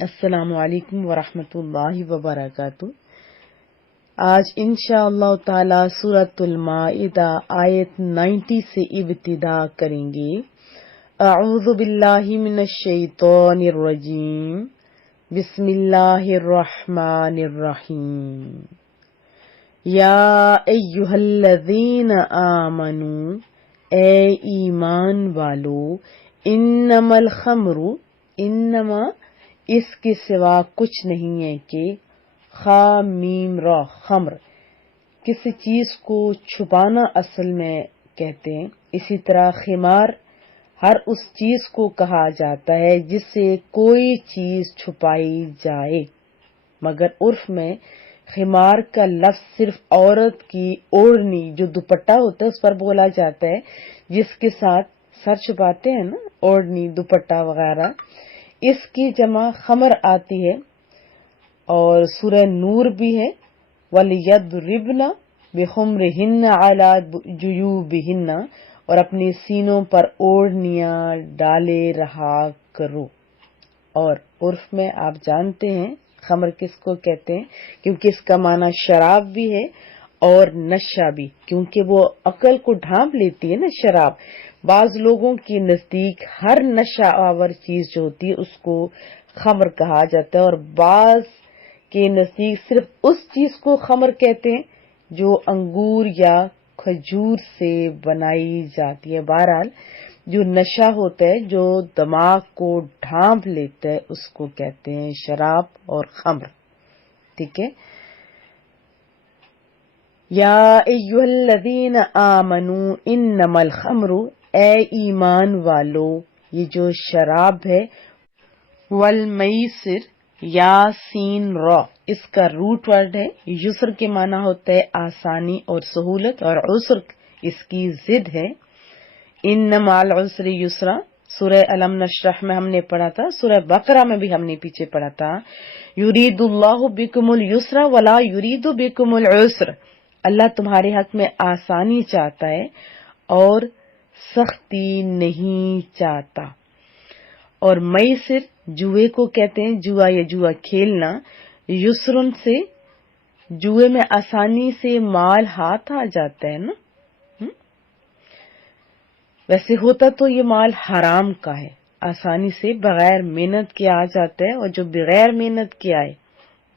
السلام علیکم ورحمۃ اللہ وبرکاتہ۔ آج انشاءاللہ تعالی سورۃ المائدہ آیت 90 سے ابتدا کریں گے۔ اعوذ باللہ من الشیطان الرجیم، بسم اللہ الرحمن الرحیم۔ یا ایہا الذین آمنوا، اے ایمان والو، انما الخمر، انما اس کے سوا کچھ نہیں ہے کہ خا میم را خمر، کسی چیز کو چھپانا اصل میں کہتے ہیں۔ اسی طرح خمار ہر اس چیز کو کہا جاتا ہے جس سے کوئی چیز چھپائی جائے، مگر عرف میں خمار کا لفظ صرف عورت کی اوڑھنی جو دوپٹہ ہوتا ہے اس پر بولا جاتا ہے، جس کے ساتھ سر چھپاتے ہیں نا، اوڑھنی دوپٹہ وغیرہ، اس کی جمع خمر آتی ہے۔ اور سورہ نور بھی ہے، وَلْيَضْرِبْنَ بِخُمُرِهِنَّ عَلَى جُيُوبِهِنَّ، اور اپنے سینوں پر اوڑھنیاں ڈالے رہا کرو۔ اور عرف میں آپ جانتے ہیں خمر کس کو کہتے ہیں، کیونکہ اس کا معنی شراب بھی ہے اور نشہ بھی، کیونکہ وہ عقل کو ڈھانپ لیتی ہے نا شراب۔ بعض لوگوں کے نزدیک ہر نشہ آور چیز جو ہوتی ہے اس کو خمر کہا جاتا ہے، اور بعض کے نزدیک صرف اس چیز کو خمر کہتے ہیں جو انگور یا کھجور سے بنائی جاتی ہے۔ بہرحال جو نشہ ہوتا ہے جو دماغ کو ڈھانپ لیتا ہے اس کو کہتے ہیں شراب اور خمر، ٹھیک ہے۔ یا ایھا الذین آمنوا انما الخمر، اے ایمان والو، یہ جو شراب ہے، والمیسر، یا سین را، اس کا روٹ ورڈ ہے۔ یسر کے معنی ہوتا ہے آسانی اور سہولت، اور عسر اس کی ضد ہے۔ ان مع العسر یسرا، سورہ الم نشرح میں ہم نے پڑھا تھا، سورہ بقرہ میں بھی ہم نے پیچھے پڑھا تھا، یرید اللہ بکم اليسر ولا یرید بکم العسر، اللہ تمہارے حق میں آسانی چاہتا ہے اور سختی نہیں چاہتا۔ اور میسر جوئے کو کہتے ہیں، جوا یا جوا کھیلنا، یسرن سے جوئے میں آسانی سے مال ہاتھ آ جاتا ہے نا۔ ویسے ہوتا تو یہ مال حرام کا ہے، آسانی سے بغیر محنت کے آ جاتا ہے، اور جو بغیر محنت کے آئے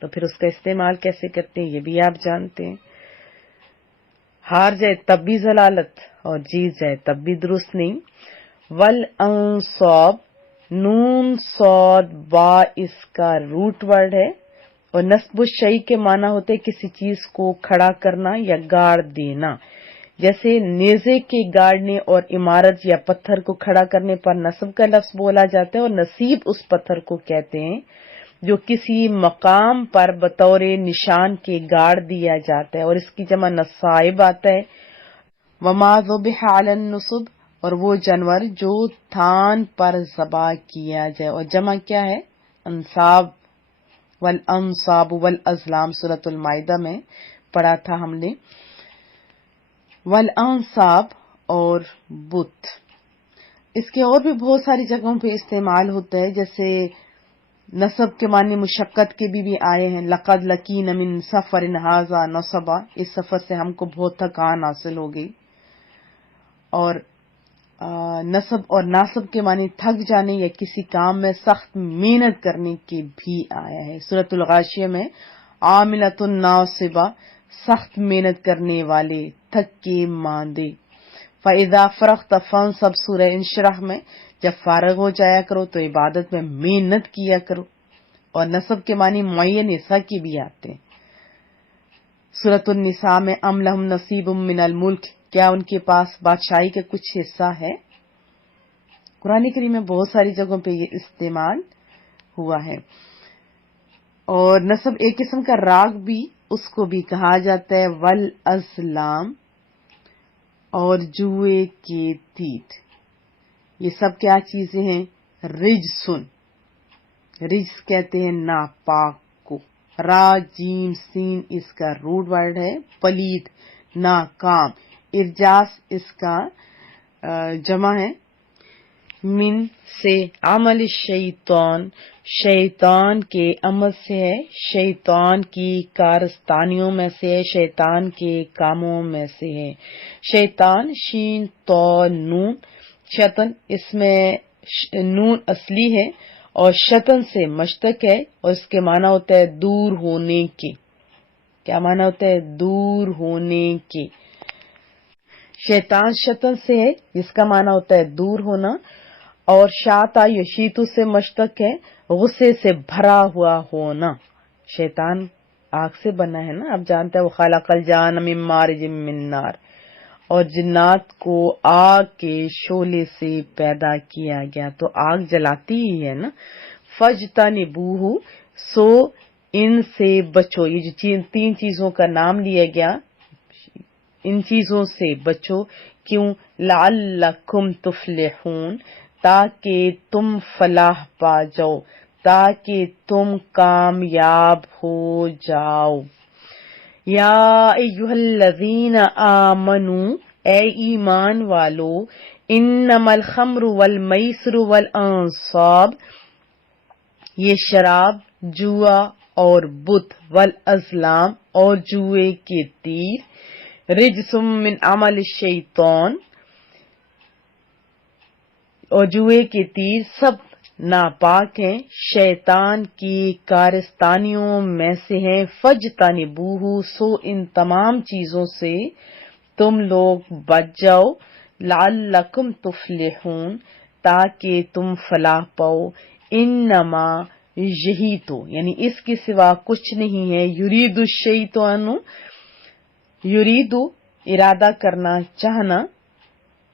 تو پھر اس کا استعمال کیسے کرتے ہیں یہ بھی آپ جانتے ہیں۔ ہار جائے تب بھی ضلالت اور جیت جائے تب بھی درست نہیں۔ والانصاب، نون صاد با اس کا روٹ ورڈ ہے، اور نصب الشیء کے معنی ہوتے کسی چیز کو کھڑا کرنا یا گاڑ دینا، جیسے نیزے کے گاڑنے اور عمارت یا پتھر کو کھڑا کرنے پر نصب کا لفظ بولا جاتا ہے، اور نصیب اس پتھر کو کہتے ہیں جو کسی مقام پر بطور نشان کے گاڑ دیا جاتا ہے، اور اس کی جمع نصائب آتا ہے۔ وما ذبح علی النصب، اور وہ جانور جو تھان پر ذبح کیا جائے، اور جمع کیا ہے؟ انصاب۔ والانصاب والازلام سورۃ المائدہ میں پڑھا تھا ہم نے۔ والانصاب اور بت، اس کے اور بھی بہت ساری جگہوں پہ استعمال ہوتا ہے، جیسے نصب کے معنی مشقت کے بھی آئے ہیں، لقد لقین من سفر ھذا نصبا، اس سفر سے ہم کو بہت تھکان حاصل ہو گئی۔ اور نصب اور ناصب کے معنی تھک جانے یا کسی کام میں سخت محنت کرنے کے بھی آیا ہے۔ سورۃ الغاشیہ میں عاملۃ ناصبہ، سخت محنت کرنے والے، تھکے ماندے۔ فَإِذَا فَرَغْتَ فَانصَبْ، سورہ انشراح میں جب فارغ ہو جایا کرو تو عبادت میں محنت کیا کرو۔ اور نصب کے معنی معین حصہ کی بھی آتے ہیں۔ سورۃ النساء میں ام لہم نصیب من الملک، کیا ان کے پاس بادشاہی کا کچھ حصہ ہے؟ قرآن کریم میں بہت ساری جگہوں پہ یہ استعمال ہوا ہے۔ اور نصب ایک قسم کا راگ بھی اس کو بھی کہا جاتا ہے، والازلام، اور جوئے کے تیت، یہ سب کیا چیزیں ہیں؟ رجسن، رجس کہتے ہیں ناپاک کو۔ را جیم سین اس کا روٹ ورڈ ہے، پلید، ناکام۔ ارجاس اس کا جمع ہے، من سے عمل شیطان شیطان کے عمل سے ہے، شیطان کی کارستانیوں میں سے ہے، شیطان کے کاموں میں سے ہے۔ شیطان شین تو نون، شطن اس میں نون اصلی ہے اور شطن سے مشتق ہے، اور اس کے معنی ہوتا ہے دور ہونے کے۔ کیا معنی ہوتا ہے؟ دور ہونے کے۔ شیطان شطن سے ہے جس کا معنی ہوتا ہے دور ہونا، اور شاتا یشیتو سے مشتق ہے، غصے سے بھرا ہوا ہونا۔ شیطان آگ سے بنا ہے نا، آپ جانتے ہیں وہ خلق الجان من مارج من نار، اور جنات کو آگ کے شعلے سے پیدا کیا گیا، تو آگ جلاتی ہی ہے نا۔ فاجتنبوہ، سو ان سے بچو۔ یہ جو تین چیزوں کا نام لیا گیا، ان چیزوں سے بچو، کیوں؟ لعلکم تفلحون، تاکہ تم فلاح پا جاؤ، تاکہ تم کامیاب ہو جاؤ۔ یا ایھا الذین آمنو، اے ایمان والو، انما الخمر والمیسر والانصاب، یہ شراب، جوا اور بت، والازلام اور جوئے کے تیر، رجس من عمل الشیطان، اور جوئے کے تیر سب ناپاک ہیں، شیطان کی کارستانیوں میں سے ہیں۔ فاجتنبوہ، سو ان تمام چیزوں سے تم لوگ بچ جاؤ، لعلکم تفلحون، تاکہ تم فلاح پاؤ۔ انما، یہی تو یعنی اس کے سوا کچھ نہیں ہے، یرید الشیطان، یرید ارادہ کرنا، چاہنا،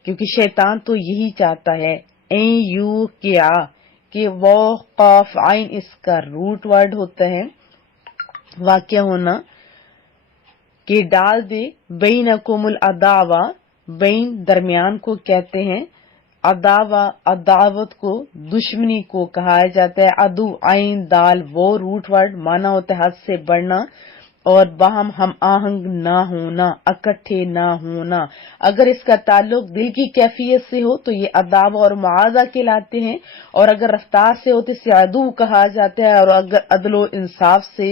کیونکہ شیطان تو یہی چاہتا ہے، این یو کیا، کہ وہ قاف عین اس کا روٹ ورڈ ہوتا ہے، واقع ہونا، کہ ڈال دے، بینکم العداوہ، بین درمیان کو کہتے ہیں، عداوہ عداوت کو، دشمنی کو کہا جاتا ہے، عدو عین دال وہ روٹ ورڈ، معنی ہوتا ہے حد سے بڑھنا، اور باہم ہم آہنگ نہ ہونا، اکٹھے نہ ہونا۔ اگر اس کا تعلق دل کی کیفیت سے ہو تو یہ عداوہ اور معاذہ کہلاتے ہیں، اور اگر رفتار سے ہو تو اسے عدو کہا جاتا ہے، اور اگر عدل و انصاف سے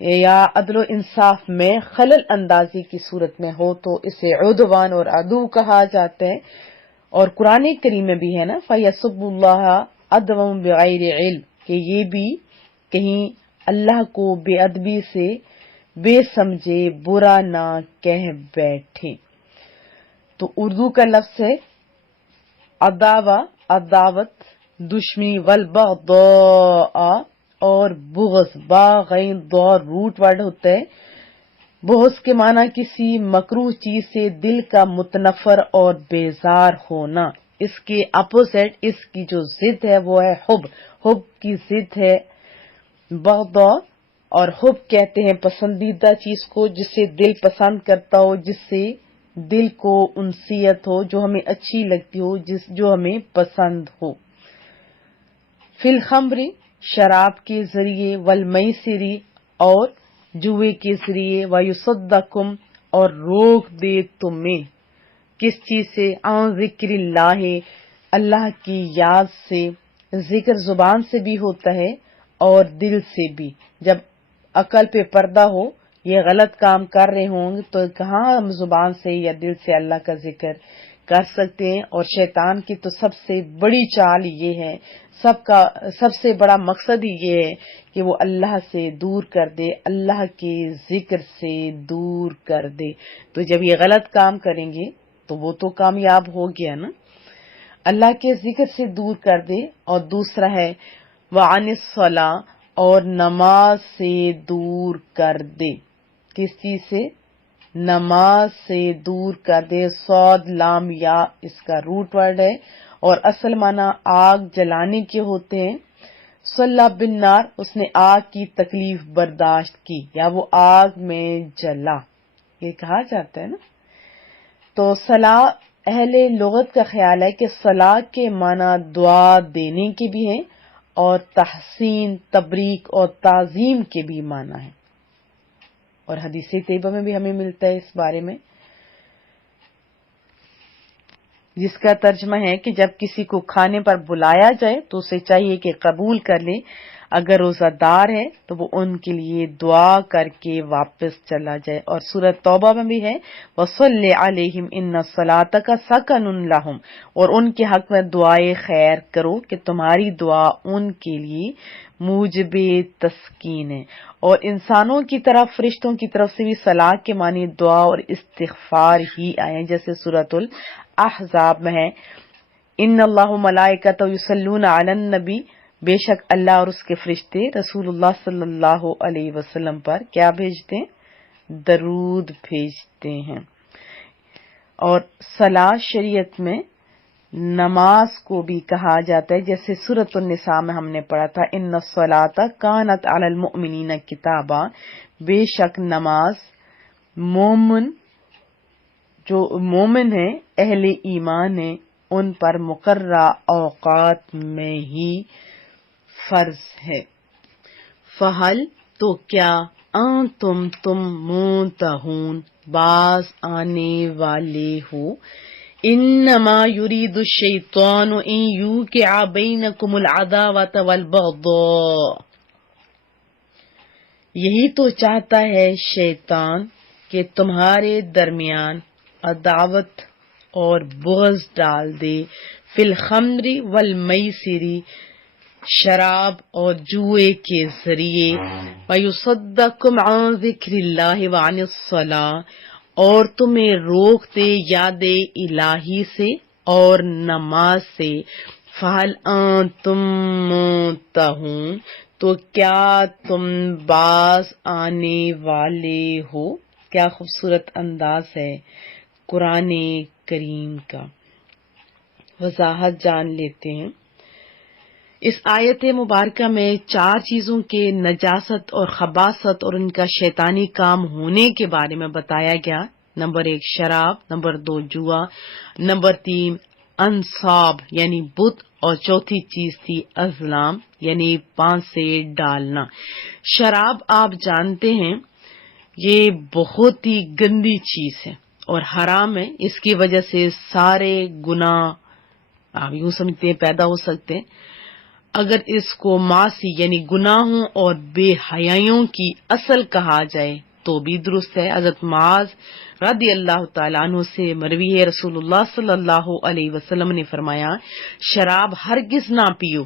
یا عدل و انصاف میں خلل اندازی کی صورت میں ہو تو اسے عدوان اور عدو کہا جاتا ہے۔ اور قرآن کریم میں بھی ہے نا، فَيَسُبُّ اللَّهَ عَدْوًا بِغَيْرِ عِلْمٍ، کہ یہ بھی کہیں اللہ کو بے ادبی سے بے سمجھے برا نہ کہہ بیٹھے۔ تو اردو کا لفظ ہے عداوہ، عداوت، دشمنی، والبغضاء، اور بغض، با غین ضاد روٹ ورڈ ہوتا ہے۔ بغض کے معنی کسی مکروہ چیز سے دل کا متنفر اور بیزار ہونا۔ اس کے اپوزٹ، اس کی جو ضد ہے وہ ہے حب، حب کی ضد ہے بغضاء، اور حب کہتے ہیں پسندیدہ چیز کو جسے دل پسند کرتا ہو، جس سے دل کو انسیت ہو، جو ہمیں اچھی لگتی ہو، جو ہمیں پسند ہو۔ فی الخمر، شراب کے ذریعے، والمیسری، اور جوئے کے ذریعے، ویصدکم، اور روک دے تمہیں، کس چیز سے؟ عن ذکر اللہ، اللہ کی یاد سے۔ ذکر زبان سے بھی ہوتا ہے اور دل سے بھی۔ جب عقل پہ پردہ ہو، یہ غلط کام کر رہے ہوں گے تو کہاں ہم زبان سے یا دل سے اللہ کا ذکر کر سکتے ہیں؟ اور شیطان کی تو سب سے بڑی چال یہ ہے، سب سے بڑا مقصد ہی یہ ہے کہ وہ اللہ سے دور کر دے، اللہ کے ذکر سے دور کر دے۔ تو جب یہ غلط کام کریں گے تو وہ تو کامیاب ہو گیا نا، اللہ کے ذکر سے دور کر دے۔ اور دوسرا ہے وعن الصلاۃ، اور نماز سے دور کر دے۔ کس چیز سے؟ نماز سے دور کر دے۔ صاد لام یا اس کا روٹ ورڈ ہے، اور اصل معنی آگ جلانے کے ہوتے ہیں۔ صلی بالنار، اس نے آگ کی تکلیف برداشت کی، یا وہ آگ میں جلا، یہ کہا جاتا ہے نا۔ تو صلاح، اہل لغت کا خیال ہے کہ صلاح کے معنی دعا دینے کے بھی ہیں، اور تحسین، تبریک اور تعظیم کے بھی معنی ہیں، اور حدیث طیبہ میں بھی ہمیں ملتا ہے اس بارے میں۔ جس کا ترجمہ ہے کہ جب کسی کو کھانے پر بلایا جائے تو اسے چاہیے کہ قبول کر لے، اگر روزہ دار ہے تو وہ ان کے لیے دعا کر کے واپس چلا جائے۔ اور سورۃ توبہ میں بھی ہے وَصَلِّ عَلَيْهِمْ إِنَّ صَلَاتَكَ سَكَنٌ لَهُمْ، اور ان کے حق میں دعائے خیر کرو کہ تمہاری دعا ان کے لیے موجب تسکین ہے۔ اور انسانوں کی طرف فرشتوں کی طرف سے بھی صلاح کے معنی دعا اور استغفار ہی آئے، جیسے سورۃ الاحزاب میں ہے ان اللہ ملائکۃ یصلون علی النبی، بے شک اللہ اور اس کے فرشتے رسول اللہ صلی اللہ علیہ وسلم پر کیا بھیجتے ہیں؟ درود بھیجتے ہیں۔ اور صلاح شریعت میں نماز کو بھی کہا جاتا ہے، جیسے سورۃ النساء میں ہم نے پڑھا تھا ان الصلاۃ کانت علی المؤمنین کتابا، بے شک نماز مومن جو مومن ہیں، اہل ایمان ہیں، ان پر مقررہ اوقات میں ہی فرض ہے۔ فہل تو کیا تم منتہون باز آنے والے ہو، انما یرید الشیطان ان یوقع بینکم العداوۃ والبغضاء، یہی تو چاہتا ہے شیطان کہ تمہارے درمیان عداوت اور بغض ڈال دے، فی الخمر والمیسر، شراب اور جوئے کے ذریعے، ویصدکم عن ذکر اللہ وعن الصلاۃ، اور تمہیں روک دے یاد الہی سے اور نماز سے، فہل انتم منتہون تو کیا تم باز آنے والے ہو۔ کیا خوبصورت انداز ہے قرآن کریم کا۔ وضاحت جان لیتے ہیں۔ اس آیت مبارکہ میں 4 چیزوں کے نجاست اور خباثت اور ان کا شیطانی کام ہونے کے بارے میں بتایا گیا۔ نمبر 1 شراب، نمبر 2 جوا، نمبر 3 انصاب یعنی بت، اور چوتھی چیز تھی ازلام یعنی پانسے ڈالنا۔ شراب آپ جانتے ہیں یہ بہت ہی گندی چیز ہے اور حرام ہے، اس کی وجہ سے سارے گناہ آپ یوں سمجھتے ہیں پیدا ہو سکتے ہیں۔ اگر اس کو معاصی یعنی گناہوں اور بے حیائیوں کی اصل کہا جائے تو بھی درست ہے۔ حضرت معاذ رضی اللہ تعالیٰ عنہ سے مروی ہے رسول اللہ صلی اللہ علیہ وسلم نے فرمایا شراب ہرگز نہ پیو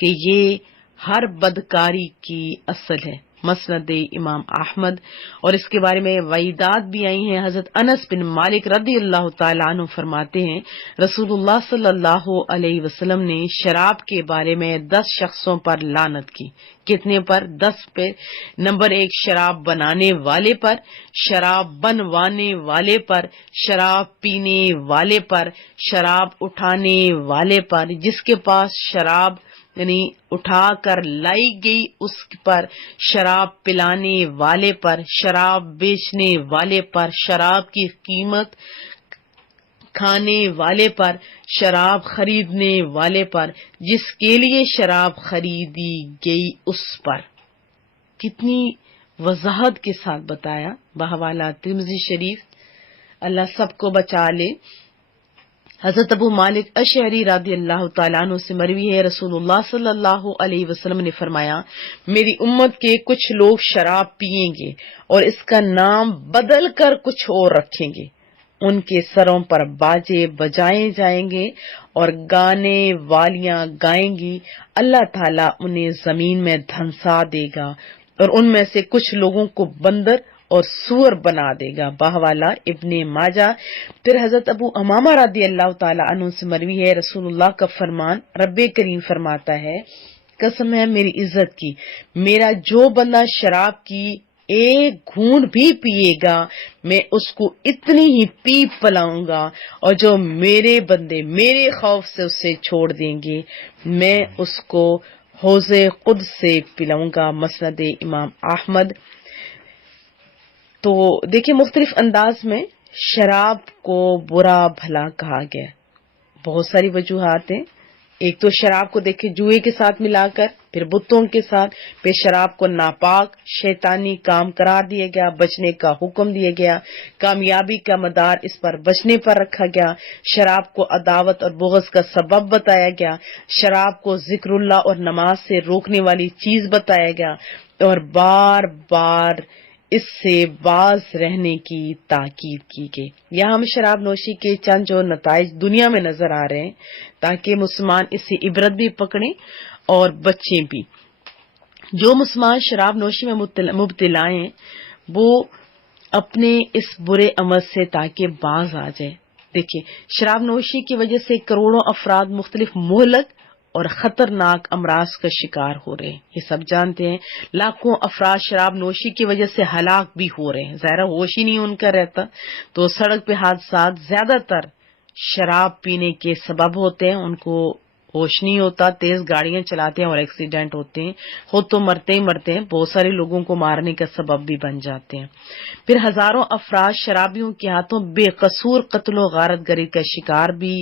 کہ یہ ہر بدکاری کی اصل ہے، مسند امام احمد۔ اور اس کے بارے میں وعیدات بھی آئی ہیں۔ حضرت انس بن مالک رضی اللہ تعالیٰ عنہ فرماتے ہیں رسول اللہ صلی اللہ علیہ وسلم نے شراب کے بارے میں 10 شخصوں پر لعنت کی۔ کتنے پر؟ 10 پہ۔ نمبر 1 شراب بنانے والے پر، شراب بنوانے والے پر، شراب پینے والے پر، شراب اٹھانے والے پر، جس کے پاس شراب یعنی اٹھا کر لائی گئی اس پر، شراب پلانے والے پر، شراب بیچنے والے پر، شراب کی قیمت کھانے والے پر، شراب خریدنے والے پر، جس کے لیے شراب خریدی گئی اس پر۔ کتنی وضاحت کے ساتھ بتایا بحوالہ ترمذی شریف۔ اللہ سب کو بچا لے۔ حضرت ابو مالک اشعری رضی اللہ تعالیٰ عنہ سے مروی ہے رسول اللہ صلی اللہ علیہ وسلم نے فرمایا میری امت کے کچھ لوگ شراب پیئیں گے اور اس کا نام بدل کر کچھ اور رکھیں گے، ان کے سروں پر باجے بجائے جائیں گے اور گانے والیاں گائیں گی، اللہ تعالیٰ انہیں زمین میں دھنسا دے گا اور ان میں سے کچھ لوگوں کو بندر اور سور بنا دے گا، بحوالہ ابن ماجہ۔ پھر حضرت ابو امامہ رضی اللہ تعالیٰ عنہ سے مروی ہے رسول اللہ کا فرمان، رب کریم فرماتا ہے قسم ہے میری عزت کی، میرا جو بندہ شراب کی ایک گھونٹ بھی پیے گا میں اس کو اتنی ہی پی پلاؤں گا، اور جو میرے بندے میرے خوف سے اسے چھوڑ دیں گے میں اس کو حوض قدس سے پلاؤں گا، مسند امام احمد۔ تو دیکھیں مختلف انداز میں شراب کو برا بھلا کہا گیا، بہت ساری وجوہات ہیں۔ ایک تو شراب کو دیکھیں جوئے کے ساتھ ملا کر پھر بتوں کے ساتھ، پھر شراب کو ناپاک شیطانی کام قرار دیا گیا، بچنے کا حکم دیا گیا، کامیابی کا مدار اس پر بچنے پر رکھا گیا، شراب کو عداوت اور بغض کا سبب بتایا گیا، شراب کو ذکر اللہ اور نماز سے روکنے والی چیز بتایا گیا، اور بار بار اس سے باز رہنے کی تاکید کی گئی۔ یہاں ہم شراب نوشی کے چند جو نتائج دنیا میں نظر آ رہے ہیں تاکہ مسلمان اس سے عبرت بھی پکڑیں اور بچیں بھی۔ جو مسلمان شراب نوشی میں مبتلا ہیں وہ اپنے اس برے عمل سے تاکہ باز آ جائے۔ دیکھیں، شراب نوشی کی وجہ سے کروڑوں افراد مختلف مہلک اور خطرناک امراض کا شکار ہو رہے ہیں، یہ سب جانتے ہیں۔ لاکھوں افراد شراب نوشی کی وجہ سے ہلاک بھی ہو رہے ہیں، ظاہر ہوش ہی نہیں ان کا رہتا۔ تو سڑک پہ حادثات زیادہ تر شراب پینے کے سبب ہوتے ہیں، ان کو ہوش نہیں ہوتا، تیز گاڑیاں چلاتے ہیں اور ایکسیڈنٹ ہوتے ہیں، خود تو مرتے ہی مرتے ہیں، بہت سارے لوگوں کو مارنے کا سبب بھی بن جاتے ہیں۔ پھر ہزاروں افراد شرابیوں کے ہاتھوں بے قصور قتل و غارت گری کا شکار بھی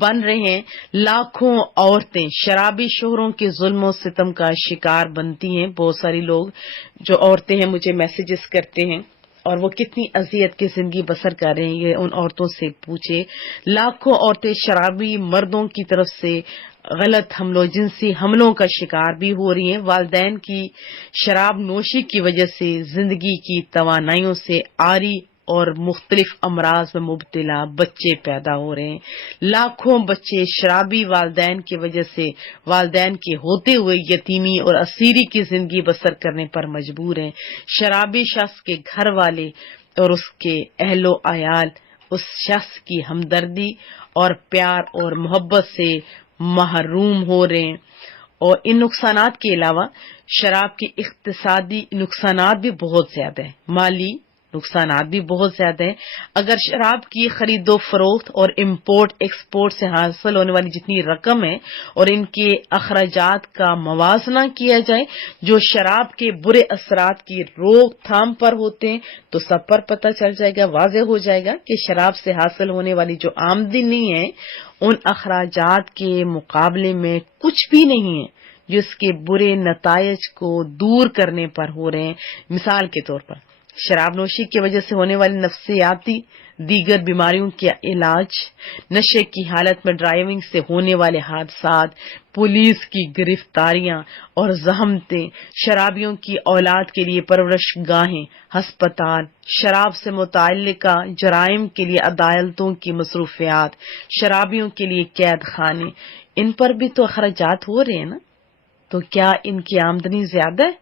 بن رہے ہیں۔ لاکھوں عورتیں شرابی شوہروں کے ظلم و ستم کا شکار بنتی ہیں۔ بہت ساری لوگ جو عورتیں ہیں مجھے میسیجز کرتے ہیں اور وہ کتنی اذیت کی زندگی بسر کر رہے ہیں، یہ ان عورتوں سے پوچھے۔ لاکھوں عورتیں شرابی مردوں کی طرف سے غلط حملوں، جنسی حملوں کا شکار بھی ہو رہی ہیں۔ والدین کی شراب نوشی کی وجہ سے زندگی کی توانائیوں سے عاری اور مختلف امراض میں مبتلا بچے پیدا ہو رہے ہیں۔ لاکھوں بچے شرابی والدین کی وجہ سے والدین کے ہوتے ہوئے یتیمی اور اسیری کی زندگی بسر کرنے پر مجبور ہیں۔ شرابی شخص کے گھر والے اور اس کے اہل و عیال اس شخص کی ہمدردی اور پیار اور محبت سے محروم ہو رہے ہیں۔ اور ان نقصانات کے علاوہ شراب کے اقتصادی نقصانات بھی بہت زیادہ ہیں، مالی نقصانات بھی بہت زیادہ ہیں۔ اگر شراب کی خرید و فروخت اور امپورٹ ایکسپورٹ سے حاصل ہونے والی جتنی رقم ہے اور ان کے اخراجات کا موازنہ کیا جائے جو شراب کے برے اثرات کی روک تھام پر ہوتے ہیں تو سب پر پتہ چل جائے گا، واضح ہو جائے گا کہ شراب سے حاصل ہونے والی جو آمدنی ہے ان اخراجات کے مقابلے میں کچھ بھی نہیں ہے جو اس کے برے نتائج کو دور کرنے پر ہو رہے ہیں۔ مثال کے طور پر شراب نوشی کی وجہ سے ہونے والی نفسیاتی دیگر بیماریوں کے علاج، نشے کی حالت میں ڈرائیونگ سے ہونے والے حادثات، پولیس کی گرفتاریاں اور زحمتیں، شرابیوں کی اولاد کے لیے پرورش گاہیں، ہسپتال، شراب سے متعلقہ جرائم کے لیے عدالتوں کی مصروفیات، شرابیوں کے لیے قید خانے، ان پر بھی تو اخراجات ہو رہے ہیں نا۔ تو کیا ان کی آمدنی زیادہ ہے؟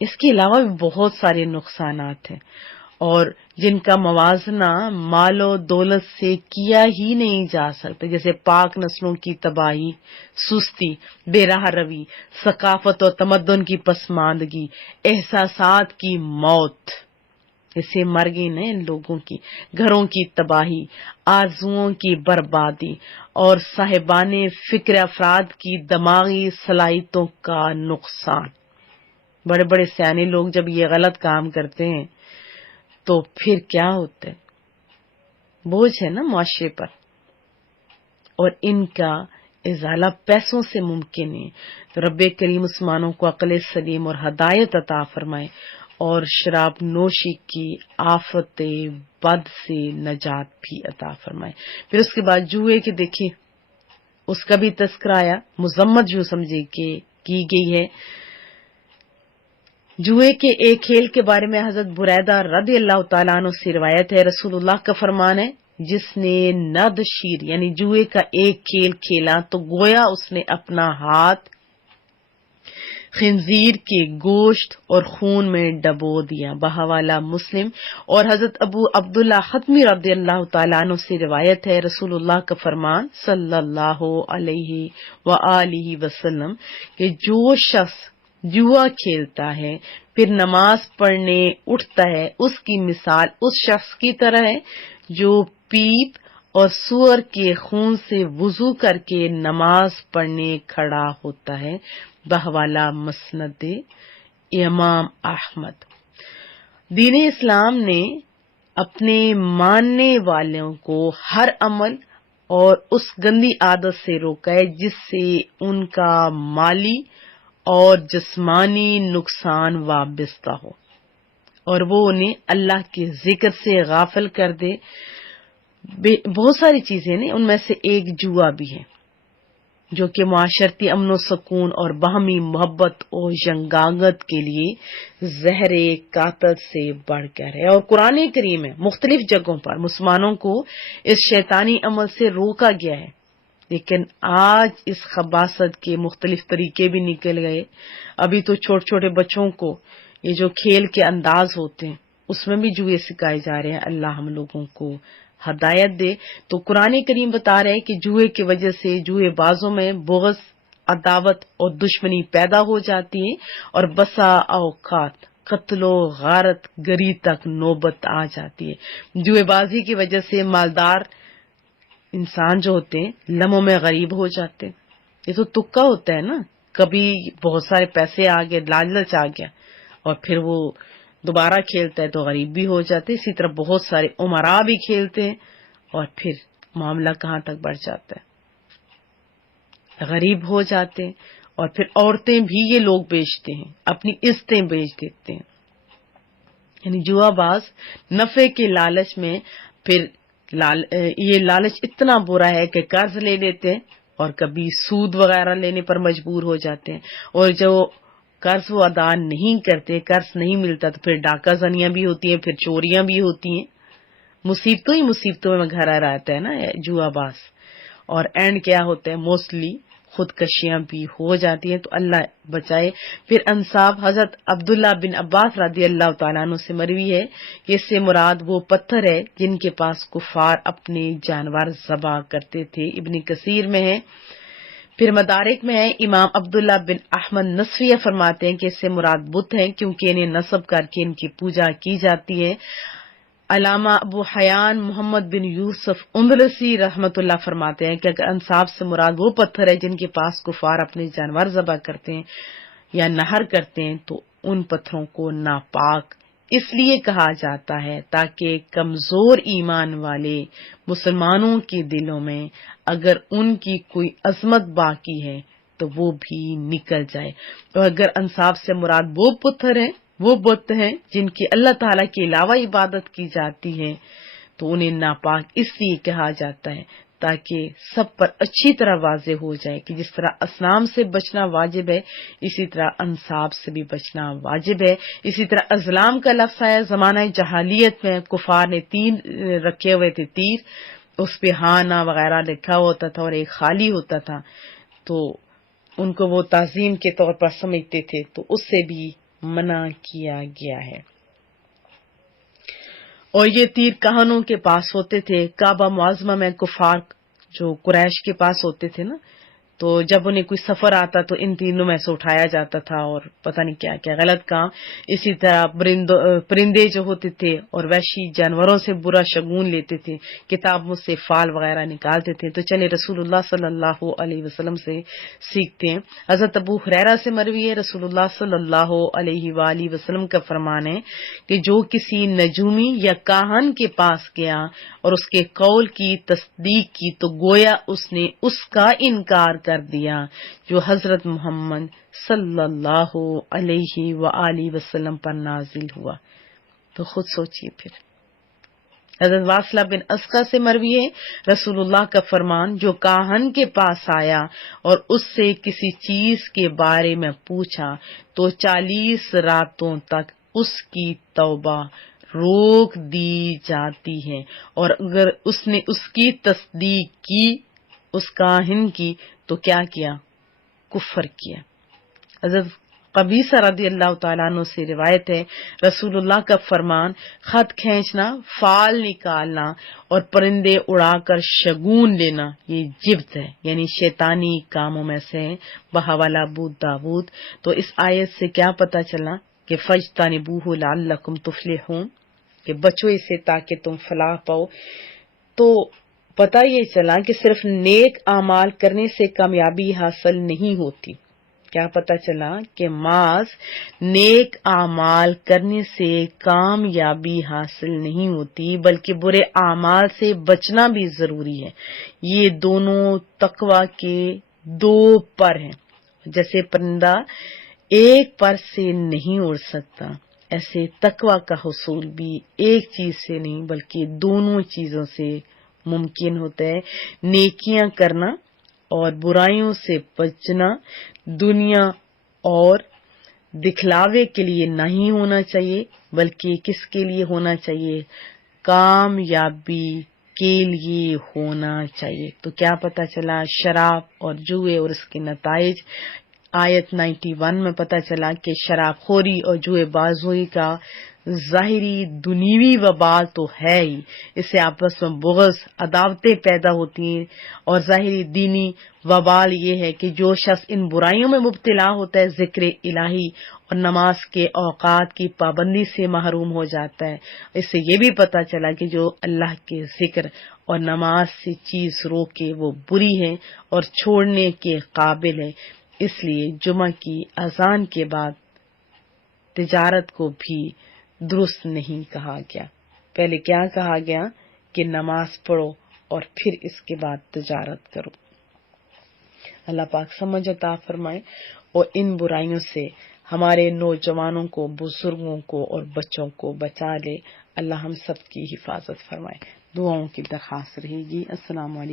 اس کے علاوہ بھی بہت سارے نقصانات ہیں اور جن کا موازنہ مال و دولت سے کیا ہی نہیں جا سکتا، جیسے پاک نسلوں کی تباہی، سستی، بے راہ روی، ثقافت اور تمدن کی پسماندگی، احساسات کی موت، اسے مر گئی نا ان لوگوں کی، گھروں کی تباہی، آرزوؤں کی بربادی اور صاحبان فکر افراد کی دماغی صلاحیتوں کا نقصان۔ بڑے بڑے سیانے لوگ جب یہ غلط کام کرتے ہیں تو پھر کیا ہوتا ہے، بوجھ ہے نا معاشرے پر، اور ان کا ازالہ پیسوں سے ممکن ہے۔ تو رب کریم مسلمانوں کو عقل سلیم اور ہدایت عطا فرمائے اور شراب نوشی کی آفت بد سے نجات بھی عطا فرمائے۔ پھر اس کے بعد جوئے کے دیکھیں اس کا بھی تذکرہ آیا، مذمت جو سمجھے کہ کی گئی ہے۔ جوئے کے ایک کھیل کے بارے میں حضرت بریدہ رضی اللہ تعالیٰ عنہ سے روایت ہے، رسول اللہ کا فرمان ہے، جس نے ند شیر یعنی جوئے کا ایک کھیل کھیلا تو گویا اس نے اپنا ہاتھ خنزیر کے گوشت اور خون میں ڈبو دیا، بحوالہ مسلم۔ اور حضرت ابو عبداللہ حتمی رضی اللہ تعالیٰ عنہ سے روایت ہے، رسول اللہ کا فرمان صلی اللہ علیہ وآلہ وسلم کہ جو شخص جوا کھیلتا ہے پھر نماز پڑھنے اٹھتا ہے اس کی مثال اس شخص کی طرح ہے جو پیپ اور سور کے خون سے وضو کر کے نماز پڑھنے کھڑا ہوتا ہے، بحوالہ مسند امام احمد۔ دین اسلام نے اپنے ماننے والوں کو ہر عمل اور اس گندی عادت سے روکا ہے جس سے ان کا مالی اور جسمانی نقصان وابستہ ہو، اور وہ انہیں اللہ کے ذکر سے غافل کر دے۔ بہت ساری چیزیں ہیں، ان میں سے ایک جوا بھی ہے جو کہ معاشرتی امن و سکون اور باہمی محبت اور یگانگت کے لیے زہر قاتل سے بڑھ کر ہے۔ اور قرآن کریم میں مختلف جگہوں پر مسلمانوں کو اس شیطانی عمل سے روکا گیا ہے، لیکن آج اس خباثت کے مختلف طریقے بھی نکل گئے۔ ابھی تو چھوٹے چھوٹے بچوں کو یہ جو کھیل کے انداز ہوتے ہیں اس میں بھی جوئے سکھائے جا رہے ہیں۔ اللہ ہم لوگوں کو ہدایت دے۔ تو قرآن کریم بتا رہے ہیں کہ جوئے کی وجہ سے جوئے بازوں میں بغض، عداوت اور دشمنی پیدا ہو جاتی ہے، اور بسا اوقات قتل و غارت گری تک نوبت آ جاتی ہے۔ جوئے بازی کی وجہ سے مالدار انسان جو ہوتے ہیں لمحوں میں غریب ہو جاتے ہیں۔ یہ تو تکا ہوتا ہے نا، کبھی بہت سارے پیسے آ گئے، لالچ آ گیا، اور پھر وہ دوبارہ کھیلتا ہے تو غریب بھی ہو جاتے۔ اسی طرح بہت سارے امراء بھی کھیلتے ہیں اور پھر معاملہ کہاں تک بڑھ جاتا ہے، غریب ہو جاتے ہیں، اور پھر عورتیں بھی یہ لوگ بیچتے ہیں، اپنی عزتیں بیچ دیتے ہیں۔ یعنی جوا باز نفع کے لالچ میں پھر یہ لالچ اتنا برا ہے کہ قرض لے لیتے ہیں اور کبھی سود وغیرہ لینے پر مجبور ہو جاتے ہیں، اور جو قرض وہ ادا نہیں کرتے، قرض نہیں ملتا، تو پھر ڈاکہ زنیاں بھی ہوتی ہیں، پھر چوریاں بھی ہوتی ہیں، مصیبتوں ہی مصیبتوں میں گھرا رہتا ہے نا جوا باز۔ اور اینڈ کیا ہوتا ہے، موسٹلی خودکشیاں بھی ہو جاتی ہیں، تو اللہ بچائے۔ پھر انصاف حضرت عبداللہ بن عباس رضی اللہ تعالیٰ عنہ سے مروی ہے کہ اس سے مراد وہ پتھر ہے جن کے پاس کفار اپنے جانور ذبح کرتے تھے، ابن کثیر میں ہے۔ پھر مدارک میں ہے، امام عبداللہ بن احمد نصفیہ فرماتے ہیں کہ اس سے مراد بت ہیں، کیونکہ انہیں نصب کر کے ان کی پوجا کی جاتی ہے۔ علامہ ابو حیان محمد بن یوسف اندلسی رحمۃ اللہ فرماتے ہیں کہ اگر انصاف سے مراد وہ پتھر ہے جن کے پاس کفار اپنے جانور ذبح کرتے ہیں یا نہر کرتے ہیں، تو ان پتھروں کو ناپاک اس لیے کہا جاتا ہے تاکہ کمزور ایمان والے مسلمانوں کے دلوں میں اگر ان کی کوئی عظمت باقی ہے تو وہ بھی نکل جائے۔ اور اگر انصاف سے مراد وہ پتھر ہیں، وہ بت ہیں جن کی اللہ تعالیٰ کے علاوہ عبادت کی جاتی ہے، تو انہیں ناپاک اس لیے کہا جاتا ہے تاکہ سب پر اچھی طرح واضح ہو جائے کہ جس طرح اصنام سے بچنا واجب ہے، اسی طرح انصاب سے بھی بچنا واجب ہے۔ اسی طرح ازلام کا لفظ ہے، زمانہ جہالیت میں کفار نے 3 رکھے ہوئے تھے تیر، اس پہ ہاں نہ وغیرہ لکھا ہوتا تھا اور ایک خالی ہوتا تھا، تو ان کو وہ تعظیم کے طور پر سمجھتے تھے، تو اس سے بھی منع کیا گیا ہے۔ اور یہ تیر کہانوں کے پاس ہوتے تھے، کعبہ معظمہ میں کفار جو قریش کے پاس ہوتے تھے نا، تو جب انہیں کوئی سفر آتا تو ان تینوں میں سے اٹھایا جاتا تھا اور پتہ نہیں کیا کیا غلط کام۔ اسی طرح پرندے جو ہوتے تھے اور وحشی جانوروں سے برا شگون لیتے تھے، کتابوں سے فال وغیرہ نکالتے تھے۔ تو چلے رسول اللہ صلی اللہ علیہ وسلم سے سیکھتے ہیں۔ حضرت ابو ہریرہ سے مروی ہے، رسول اللہ صلی اللہ علیہ وآلہ وسلم کا فرمان ہے کہ جو کسی نجومی یا کاہن کے پاس گیا اور اس کے قول کی تصدیق کی تو گویا اس نے اس کا انکار کر دیا جو حضرت محمد صلی اللہ علیہ وآلہ وسلم پر نازل ہوا۔ تو خود سوچئے۔ پھر حضرت واصلہ بن اسقع سے مروی ہے، رسول اللہ کا فرمان، جو کاہن کے پاس آیا اور اس سے کسی چیز کے بارے میں پوچھا تو 40 راتوں تک اس کی توبہ روک دی جاتی ہے، اور اگر اس نے اس کی تصدیق کی اس کاہن کی تو کیا کیا؟ کفر کیا۔ حضرت قبیصہ رضی اللہ تعالیٰ عنہ سے روایت ہے، رسول اللہ کا فرمان، خط کھینچنا، فال نکالنا اور پرندے اڑا کر شگون لینا یہ جبت ہے، یعنی شیطانی کاموں میں سے بحوالہ ابو داود۔ تو اس آیت سے کیا پتہ چلا کہ فاجتنبوہ لعلکم تفلحون، کہ بچو اسے تاکہ تم فلاح پاؤ۔ تو پتہ یہ چلا کہ صرف نیک اعمال کرنے سے کامیابی حاصل نہیں ہوتی، کیا پتہ چلا کہ محض نیک اعمال کرنے سے کامیابی حاصل نہیں ہوتی، بلکہ برے اعمال سے بچنا بھی ضروری ہے۔ یہ دونوں تقوی کے دو پر ہیں۔ جیسے پرندہ ایک پر سے نہیں اڑ سکتا، ایسے تقوی کا حصول بھی ایک چیز سے نہیں بلکہ دونوں چیزوں سے ممکن ہوتا ہے۔ نیکیاں کرنا اور برائیوں سے بچنا دنیا اور دکھلاوے کے لیے نہیں ہونا چاہیے، بلکہ کس کے لیے ہونا چاہیے؟ کامیابی کے لیے ہونا چاہیے۔ تو کیا پتہ چلا؟ شراب اور جوئے اور اس کے نتائج۔ آیت 91 میں پتہ چلا کہ شراب خوری اور جوئے بازی کا ظاہری دنیوی وبال تو ہے ہی، اس سے آپس میں بغض، عداوتیں پیدا ہوتی ہیں، اور ظاہری دینی وبال یہ ہے کہ جو شخص ان برائیوں میں مبتلا ہوتا ہے ذکر الہی اور نماز کے اوقات کی پابندی سے محروم ہو جاتا ہے۔ اس سے یہ بھی پتہ چلا کہ جو اللہ کے ذکر اور نماز سے چیز روکے وہ بری ہے اور چھوڑنے کے قابل ہے۔ اس لیے جمعہ کی اذان کے بعد تجارت کو بھی درست نہیں کہا گیا۔ پہلے کیا کہا گیا؟ کہ نماز پڑھو اور پھر اس کے بعد تجارت کرو۔ اللہ پاک سمجھ عطا فرمائے اور ان برائیوں سے ہمارے نوجوانوں کو، بزرگوں کو اور بچوں کو بچا لے۔ اللہ ہم سب کی حفاظت فرمائے۔ دعاؤں کی درخواست رہے گی۔ السلام علیکم۔